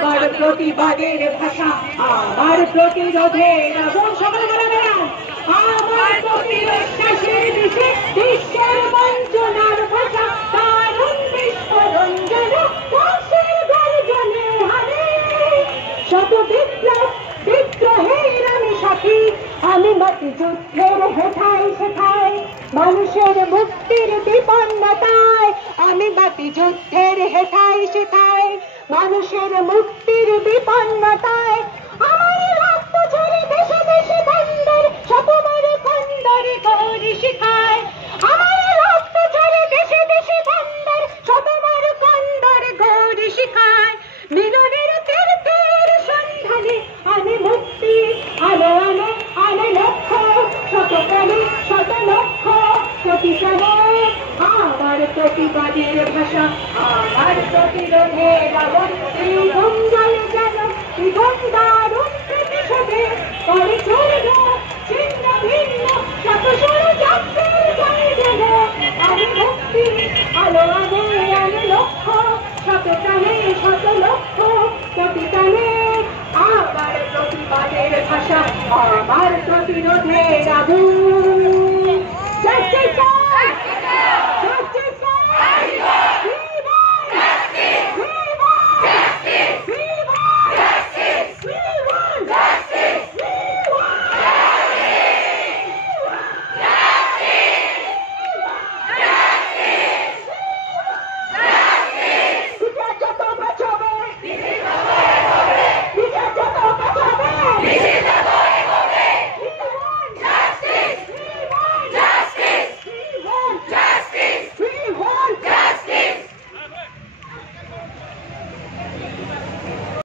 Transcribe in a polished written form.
আমার প্রতিবাদের ভাষা, আমার প্রতিরোধের আগুন। সকলে বলে আমার প্রতিরোধের দিশে বিশ্বের বঞ্চনার ভাষা, দারুণ বিস্ফোরণ যেন ধ্বংসের গর্জনে হারে। শত বিপ্লব বিদ্রোহের আমি সাথী, আমি মাটি যুদ্ধের হেঠাই শেখাই মানুষের মুক্তির বিপন্নতায়। আমি মাটি যুদ্ধের হেঠাই শেখাই মানুষের মুক্তির বিপন্নতায়। আমার রক্ত ঝরে দেশে দেশে বন্দর, শতবার কন্দর গৌরী শিখায়। আমার রক্ত ঝরে দেশে দেশে বন্দর, শতবার কন্দর গৌরী শিখায়। মিলনের তীর্থের সন্ধানে আমি মুক্তি আলো আলো আলো লক্ষ্য, শত প্রাণী শত লক্ষ প্রতিষ্ঠানে। আমার প্রতিবাদের ভাষা, আমার প্রতিরোধের আগুন। এই গঙ্গায় যেন দারুণ প্রতিশোধে করে চলব ছিন্ন ভিন্ন শত ষড়যন্ত্রের জয় যেন। আমি মুক্তি আলো আলো আলো লক্ষ্য, শত প্রাণী শত লক্ষ প্রতিষ্ঠানে। আমার প্রতিবাদের ভাষা, আমার প্রতিরোধের আগুন।